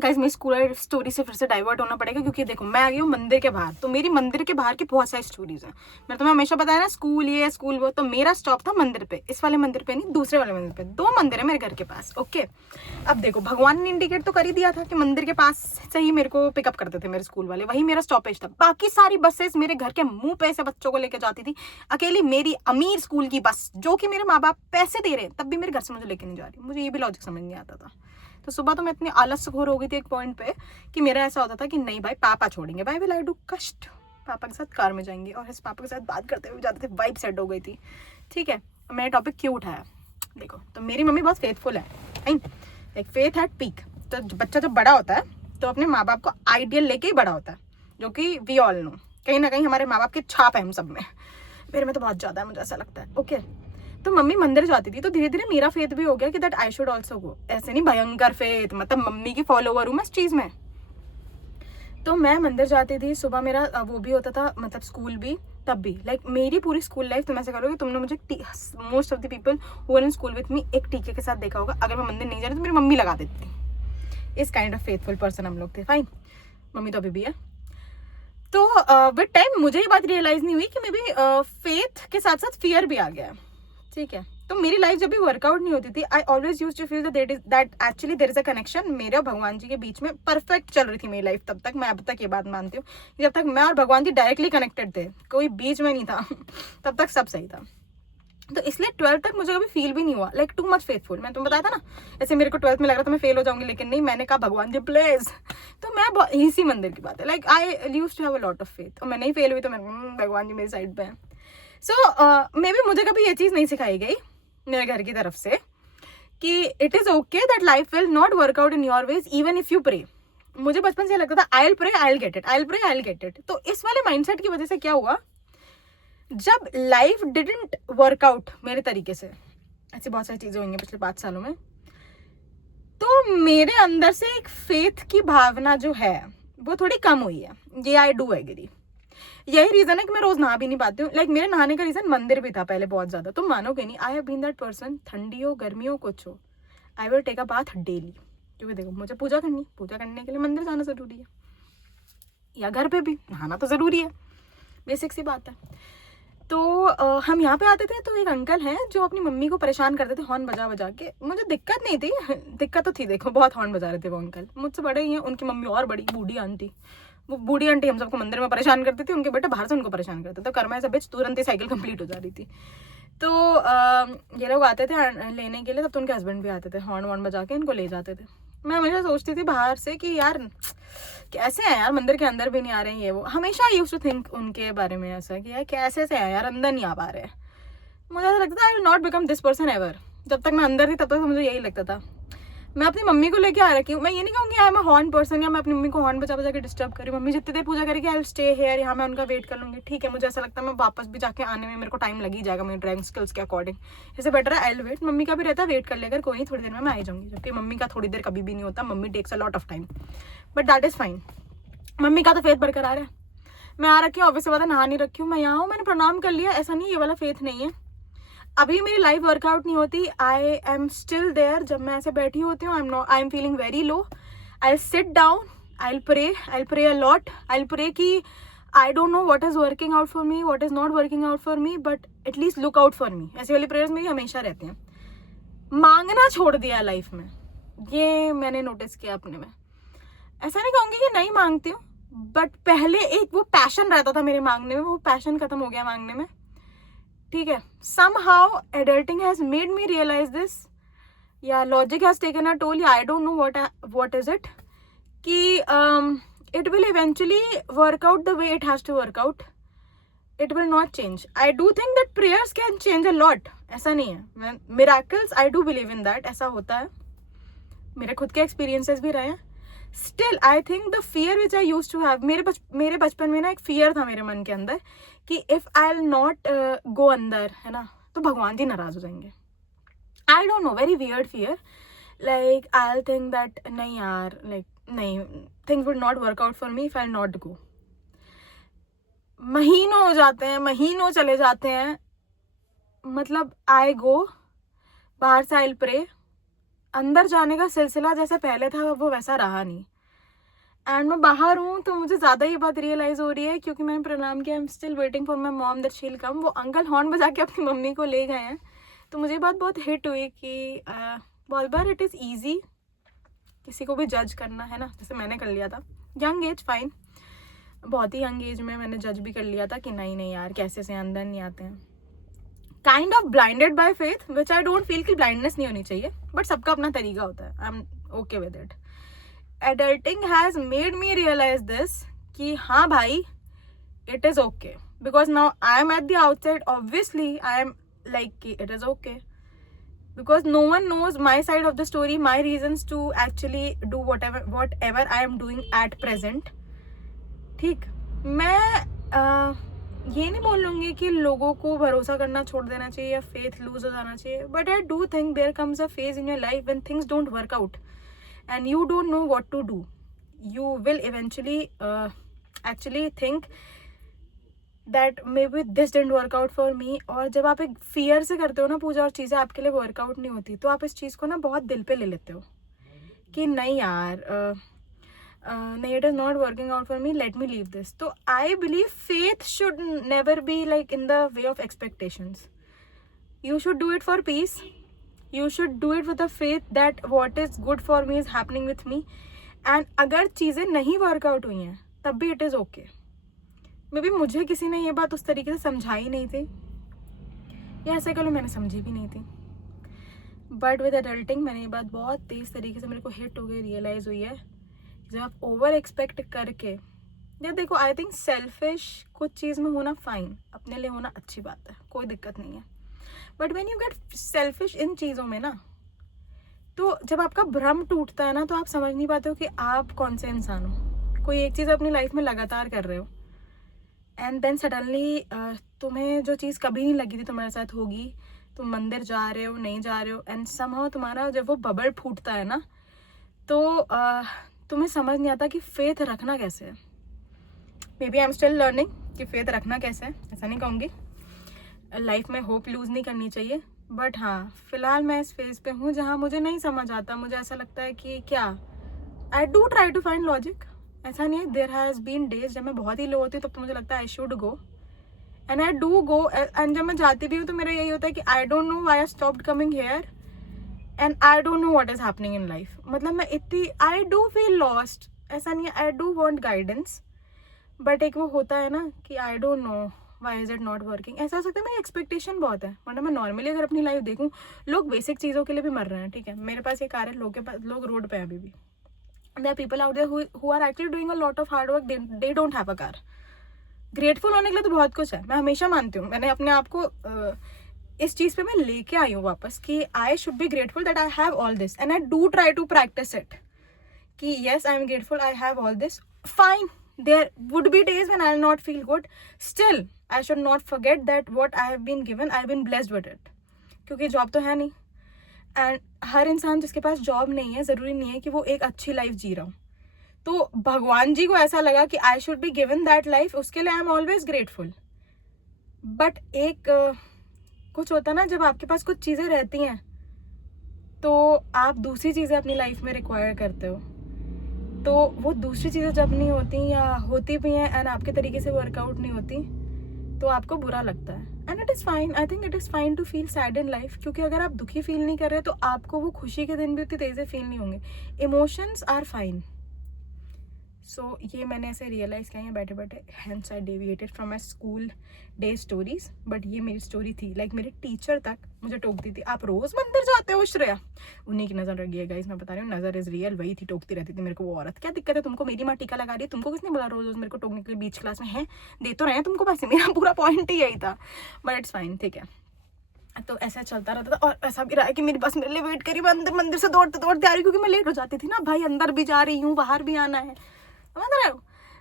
Guys मेरी school story से फिर से डाइवर्ट होना पड़ेगा, क्योंकि देखो मैं आ गई हूँ मंदिर के बाहर, तो मेरी मंदिर के बाहर की बहुत सारी स्टोरीज हैं। मैं तुम्हें हमेशा बताया ना, स्कूल ये स्कूल वो, तो मेरा स्टॉप था मंदिर पे, इस वाले मंदिर पे नहीं, दूसरे वाले मंदिर पे। 2 मंदिर है मेरे घर के पास। ओके, अब देखो भगवान ने इंडिकेट तो कर ही दिया था कि मंदिर के पास से ही मेरे को पिकअप करते थे मेरे स्कूल वाले, वही मेरा स्टॉपेज था। बाकी सारी बसेस मेरे घर के मुंह पे से बच्चों को लेकर जाती थी। अकेली मेरी अमीर स्कूल की बस, जो कि मेरे माँ बाप पैसे दे रहे हैं, तब भी मेरे घर से मुझे लेके नहीं जा रही। मुझे ये भी लॉजिक समझ नहीं आता था। तो सुबह तो मैं इतनी आलसखोर हो गई थी एक पॉइंट पे कि मेरा ऐसा होता था कि नहीं भाई पापा छोड़ेंगे, भाई विल आई डू कष्ट, पापा के साथ कार में जाएंगे, और इस पापा के साथ बात करते हुए जाते थे। वाइब सेट हो गई थी। ठीक है, मैंने टॉपिक क्यों उठाया, देखो तो मेरी मम्मी बहुत फेथफुल है, लाइक फेथ एट पीक। तो बच्चा जब बड़ा होता है तो अपने माँ बाप को आइडियल लेके ही बड़ा होता है, जो कि वी ऑल नो, कहीं ना कहीं हमारे माँ बाप की छाप है हम सब में। मेरे में तो बहुत ज़्यादा है, मुझे ऐसा लगता है। ओके, तो मम्मी मंदिर जाती थी, तो धीरे धीरे मेरा फेथ भी हो गया कि that I should also go. ऐसे नहीं भयंकर फेथ, मतलब मम्मी की फॉलोवर हूँ मैं इस चीज़ में। तो मैं मंदिर जाती थी सुबह, मेरा वो भी होता था, मतलब स्कूल भी तब भी। लाइक मेरी पूरी स्कूल लाइफ तुम ऐसे करोगे, तुमने मुझे most of the people who were in school with me एक टीके के साथ देखा होगा। अगर मैं मंदिर नहीं जा रही तो मेरी मम्मी लगा देती थी। इस काइंड ऑफ फेथफुल पर्सन हम लोग थे। फाइन, मम्मी तो अभी भी है। तो विद टाइम मुझे ये बात रियलाइज नहीं हुई कि मे बी फेथ के साथ साथ फियर भी आ गया है। ठीक है, तो मेरी लाइफ जब भी वर्कआउट नहीं होती थी, I always use to feel that actually there is a connection मेरे और भगवान जी के बीच में। परफेक्ट चल रही थी मेरी लाइफ तब तक। मैं अब तक ये बात मानती हूँ कि जब तक मैं और भगवान जी डायरेक्टली कनेक्टेड थे, कोई बीच में नहीं था तब तक सब सही था। तो इसलिए 12th तक मुझे कभी फील भी नहीं हुआ लाइक टू मच फेथफुल। मैं तुम्हें बताया था ना, ऐसे मेरे को 12th में लग रहा था मैं फेल हो जाऊंगी, लेकिन नहीं, मैंने कहा भगवान जी प्लीज। तो मैं इसी मंदिर की बात है, like I use to have a lot of faith, और मैं नहीं फेल हुई तो मैं भगवान जी मेरी साइड पे है। सो मे बी मुझे कभी ये चीज़ नहीं सिखाई गई मेरे घर की तरफ से कि it is okay that life will not work out in your ways even if you pray. मुझे बचपन से लगता था I will pray I will get it, I will pray I will get it. तो इस वाले माइंडसेट की वजह से क्या हुआ, जब लाइफ डिडंट वर्क आउट मेरे तरीके से, ऐसी बहुत सारी चीज़ें हुई हैं पिछले 5 सालों में, तो मेरे अंदर से एक फेथ की भावना जो है वो थोड़ी कम हुई है। ये आई डू एग्री। यही रीजन है कि मैं रोज नहा भी नहीं पाती हूँ। लाइक मेरे नहाने का रीजन मंदिर भी था पहले बहुत ज्यादा। तुम मानोगे नहीं, I have been that person, ठंडी हो गर्मी हो कुछ हो, I will take a bath daily. क्योंकि देखो मुझे पूजा करने के लिए मंदिर जाना जरूरी है, या घर पे भी नहाना तो जरूरी है, बेसिक सी बात है। तो हम यहाँ पे आते थे तो एक अंकल हैं जो अपनी मम्मी को परेशान करते थे हॉर्न बजा बजा के। मुझे दिक्कत नहीं थी, दिक्कत तो थी, देखो बहुत हॉर्न बजा रहे थे वो अंकल, मुझसे बड़े ही हैं, उनकी मम्मी और बड़ी बूढ़ी आंटी। वो बूढ़ी आंटी हम सबको मंदिर में परेशान करती थी, उनके बेटे बाहर से उनको परेशान करते थे। तो कर्मा ऐसा बिच तुरंत ही साइकिल कंप्लीट हो जा रही थी। तो ये लोग आते थे लेने के लिए, तब तो उनके हस्बैंड भी आते थे, हॉर्न वॉर्न बजा के इनको ले जाते थे। मैं हमेशा सोचती थी बाहर से कि यार कैसे हैं यार, मंदिर के अंदर भी नहीं आ रहे हैं ये वो। हमेशा यूज टू थिंक उनके बारे में ऐसा कि यार कैसे से है यार, अंदर नहीं आ पा रहे हैं। मुझे ऐसा लगता था I will not become this person ever. जब तक मैं अंदर थी तब तक तो मुझे यही लगता था। मैं अपनी मम्मी को लेके आ रखी हूँ। मैं ये नहीं कहूँगी I am a horn person या मैं अपनी मम्मी को हॉर्न बजा बजा के डिस्टर्ब करी। मम्मी जितनी देर पूजा करेगी आई विल स्टे हेयर, यहाँ मैं उनका वेट कर लूँगी। ठीक है, मुझे ऐसा लगता है मैं वापस भी जाके आने में मेरे को टाइम लग ही जाएगा मेरी ड्राइविंग स्किल्स के अकॉर्डिंग। इससे बेटर है आई विल वेट। मम्मी का भी रहता है वेट कर लेकर, कोई नहीं थोड़ी देर में मैं आई जाऊँगी, जबकि मम्मी का थोड़ी देर कभी भी नहीं होता। Mummy takes a lot of time, but that is fine. Mummy का तो फेथ बरकरार है। मैं आ रखी हूँ, ऑब्वियसली बात है नहा नहीं रखी हूँ, मैं यहाँ हूँ, मैंने प्रणाम कर लिया, ऐसा नहीं ये वाला फेथ नहीं है। अभी मेरी लाइफ वर्कआउट नहीं होती, आई एम स्टिल देयर। जब मैं ऐसे बैठी होती हूँ I am feeling very low, I sit down, I pray a lot. I pray कि I don't know what is working out for me, what is not working out for me, but at least look out for me. ऐसी वाली prayers मेरी हमेशा रहती हैं। मांगना छोड़ दिया लाइफ में, ये मैंने नोटिस किया अपने में। ऐसा नहीं कहूँगी कि नहीं मांगती हूँ, बट पहले एक वो पैशन रहता था मेरे मांगने में, वो पैशन खत्म हो गया मांगने में। ठीक है, somehow adulting has made me realize this, या logic has taken a toll, या I don't know what is it, कि it will eventually work out the way it has to work out. It will not change. I do think that prayers can change a lot. ऐसा नहीं है, miracles I do believe in that, ऐसा होता है, मेरे खुद के experiences भी रहे हैं। Still I think the fear which I use to have, मेरे बचपन में ना एक फियर था मेरे मन के अंदर कि if I will not go अंदर, है ना, तो भगवान जी नाराज हो जाएंगे। आई don't no, very weird fear. Like I will think that नहीं यार, लाइक नहीं, things would not work out for me if I will not go. महीनों हो जाते हैं, महीनों चले जाते हैं, मतलब आई गो, बाहर से आई विल प्रे, अंदर जाने का सिलसिला जैसे पहले था वो वैसा रहा नहीं। एंड मैं बाहर हूँ तो मुझे ज़्यादा ये बात रियलाइज़ हो रही है, क्योंकि मैंने प्रणाम किया, आई am still waiting for my mom that she will come. वो अंकल हॉर्न बजा के अपनी मम्मी को ले गए हैं। तो मुझे ये बात बहुत हिट हुई कि बहुत बार इट इज़ ईजी किसी को भी जज करना, है ना, जैसे मैंने कर लिया था यंग एज, फाइन, बहुत ही यंग एज में मैंने जज भी कर लिया था कि नहीं नहीं यार कैसे से अंदर नहीं आते हैं। Kind of blinded by faith, which I don't feel कि ब्लाइंडनेस नहीं होनी चाहिए, बट सबका अपना तरीका होता है, I am okay with it. Adulting has made me realise this कि हाँ भाई it is okay, because now I am at the outside, obviously I am like it is okay, because no one knows my side of the story, my reasons to actually do whatever I am doing at present। ठीक, मैं ये नहीं बोलूँगी कि लोगों को भरोसा करना छोड़ देना चाहिए या फेथ लूज हो जाना चाहिए, but I do think there comes a phase in your life when things don't work out and you don't know what to do. You will eventually actually think that may be this didn't workout for me. और जब आप एक fear से करते हो ना पूजा और चीज़ें आपके लिए वर्कआउट नहीं होती, तो आप इस चीज़ को ना बहुत दिल पे ले लेते हो कि नहीं यार नहीं, it is not working out for me, let me leave this. तो I believe faith should never be like in the way of expectations. You should do it for peace, you should do it with the faith that what is good for me is happening with me. And अगर चीज़ें नहीं work out हुई हैं तब भी it is okay. Maybe मुझे किसी ने ये बात उस तरीके से समझाई नहीं थी, या ऐसा कह लो मैंने समझी भी नहीं थी, बट विद एडल्टिंग मैंने ये बात बहुत तेज़ तरीके से मेरे को हिट हो गई, रियलाइज़ हुई है। जब आप ओवर एक्सपेक्ट करके, या देखो आई थिंक सेल्फिश कुछ चीज़ में होना फाइन, अपने लिए होना अच्छी बात है, कोई दिक्कत नहीं है, but when you get selfish इन चीज़ों में ना, तो जब आपका भ्रम टूटता है ना, तो आप समझ नहीं पाते हो कि आप कौन से इंसान हो। कोई एक चीज़ अपनी लाइफ में लगातार कर रहे हो एंड देन सडनली तुम्हें जो चीज़ कभी नहीं लगी थी तुम्हारे साथ होगी, तुम मंदिर जा रहे हो, नहीं जा रहे हो, एंड समहाउ तुम्हारा जब वो बबल फूटता है ना, तो तुम्हें समझ नहीं आता कि फेथ रखना कैसे है। May be I am still learning कि फेथ रखना कैसे है, ऐसा नहीं कहूँगी, लाइफ में होप लूज़ नहीं करनी चाहिए, बट हाँ फिलहाल मैं इस फेज पे हूँ जहाँ मुझे नहीं समझ आता। मुझे ऐसा लगता है कि क्या, I do try to find logic, ऐसा नहीं है, देयर हैज़ बीन डेज जब मैं बहुत ही लो होती हूँ तब तो मुझे लगता है I should go, and I do go, and जब मैं जाती भी हूँ तो मेरा यही होता है कि I don't know why I stopped coming here and I don't know what is happening in life. मतलब मैं इतनी, आई डू फील लॉस्ट, ऐसा नहीं है, I do want guidance, but एक वो होता है ना कि I don't know why is it not working. ऐसा हो सकता है मेरी एक्सपेक्टेशन बहुत है, वरना मैं नॉर्मली अगर अपनी लाइफ देखूँ, लोग बेसिक चीज़ों के लिए भी मर रहे हैं, ठीक है, मेरे पास ये कार है, लोग के पास, लोग रोड पे हैं अभी भी। There are people out there who are actually doing a lot of hard work, they don't have a car। Grateful होने के लिए तो बहुत कुछ है, मैं हमेशा मानती हूँ, मैंने अपने आप को इस चीज़ पे मैं लेके आई हूँ वापस कि I should be grateful that I have all this, and I do try to practise it कि yes I am grateful, I have all this, fine. There would be days when I will not feel good, still I should not forget that what I have been given, I have been blessed with it, क्योंकि job तो है नहीं, and हर इंसान जिसके पास job नहीं है, ज़रूरी नहीं है कि वो एक अच्छी लाइफ जी रहा हो। तो भगवान जी को ऐसा लगा कि I should be given that life, उसके लिए I am always grateful. But एक कुछ होता ना, जब आपके पास कुछ चीज़ें रहती हैं तो आप दूसरी चीज़ें अपनी लाइफ में रिक्वायर करते हो, तो वो दूसरी चीज़ें जब नहीं होती या होती भी हैं एंड आपके तरीके से वर्कआउट नहीं होती, तो आपको बुरा लगता है, and it is fine. I think it is fine to feel sad in life, क्योंकि अगर आप दुखी फील नहीं कर रहे तो आपको वो खुशी के दिन भी उतनी तेज़ी से फील नहीं होंगे। Emotions are fine. सो ये मैंने ऐसे रियलाइज़ किया है बैठे बैठे, hence I deviated from my school day stories, but ये मेरी स्टोरी थी। लाइक मेरे टीचर तक मुझे टोकती थी, आप रोज़ मंदिर जाते हो श्रेया, उन्हीं की नज़र लगी है गाइस, मैं बता रही हूँ, नज़र इज़ रियल, वही थी, टोकती रहती थी मेरे को वो औरत। क्या दिक्कत है तुमको, मेरी माँ टीका लगा रही है, तुमको किसने बोला रोज़ रोज़ मेरे को टोकने के लिए, बीच क्लास में है, दे तो रहे हैं तुमको पैसे, मेरा पूरा पॉइंट ही यही था, बट इट्स फाइन, ठीक है। तो ऐसा चलता रहता था, और ऐसा भी रहा है कि मेरी बस मेरे लिए वेट करी, मैं मंदिर से दौड़ते दौड़ते आ रही, क्योंकि मैं लेट हो जाती थी ना भाई, अंदर भी जा रही हूँ, बाहर भी आना है, समझ रहे हो,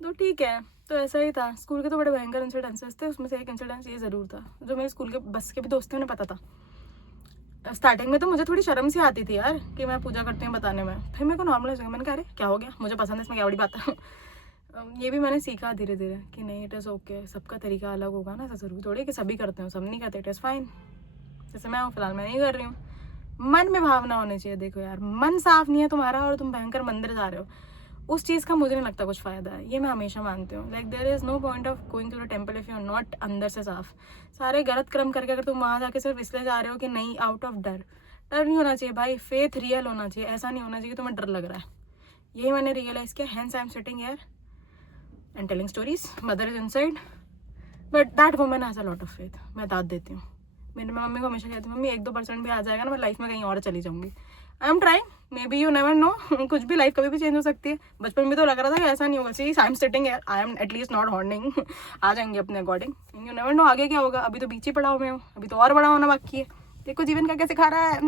तो ठीक है। तो ऐसा ही था, स्कूल के तो बड़े भयंकर इंसिडेंसेस थे, उसमें से एक इंसिडेंस ये ज़रूर था, जो मेरे स्कूल के बस के भी दोस्त थे उन्हें पता था। स्टार्टिंग में तो मुझे थोड़ी शर्म सी आती थी यार कि मैं पूजा करती हूँ बताने में, फिर मेरे को नॉर्मलाइज हो गया, मैंने कहा अरे क्या हो गया, मुझे पसंद है, इसमें क्या बड़ी बात है। ये भी मैंने सीखा धीरे धीरे कि नहीं, इट इज़ ओके, सबका तरीका अलग होगा ना, ऐसा ज़रूरी थोड़ी कि सभी करते हो, सब नहीं करते, इट इज़ फाइन। जैसे मैं हूँ फिलहाल, मैं नहीं कर रही हूँ, मन में भावना होनी चाहिए। देखो यार, मन साफ नहीं है तुम्हारा और तुम भयंकर मंदिर जा रहे हो, उस चीज़ का मुझे नहीं लगता कुछ फ़ायदा है। ये मैं हमेशा मानती हूँ। Like there is no point of going to the temple if you are not अंदर से साफ। सारे गलत कर्म करके अगर तुम वहाँ जाके सिर्फ इसलिए जा रहे हो कि नहीं, आउट ऑफ डर नहीं होना चाहिए भाई, फेथ रियल होना चाहिए। ऐसा नहीं होना चाहिए कि तुम्हें डर लग रहा है। यही मैंने रियलाइज़ किया, hence I am sitting here and telling stories. Mother is inside but that woman has a lot of faith. मैं दाद देती हूँ। मेरी मम्मी को हमेशा कहती हूँ, मम्मी 1-2% भी आ जाएगा ना, मैं लाइफ में कहीं और चली जाऊँगी। I am trying, may be you never know, कुछ भी, लाइफ कभी भी चेंज हो सकती है। बचपन में तो लग रहा था कि ऐसा नहीं होगा। See I am sitting here, I am at least not horning. आ जाएंगे अपने अकॉर्डिंग, यू नेवर नो आगे क्या होगा। अभी तो बीच ही पड़ाव में हूँ, अभी तो और बड़ा होना बाकी है। देखो जीवन का क्या सिखा रहा है।